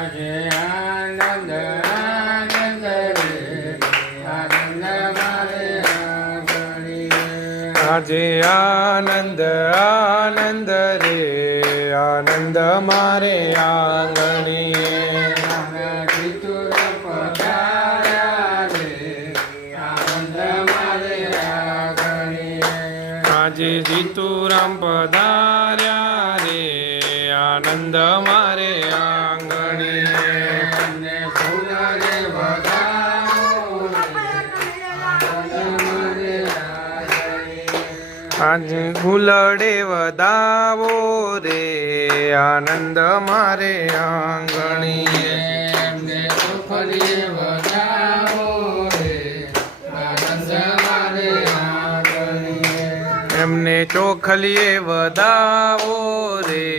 આજે આનંદ આનંદ રે આનંદ મારે આંગણીએ આજે આનંદ આનંદ રે આનંદ મારે આંગણીએ આજે જીતુરામ પધાર્યા રે આનંદ મારે આંગણીએ આજે ફૂલડે વધાવો રે આનંદ મારે આંગણીએ એમને ચોખલીએ વધાવો રે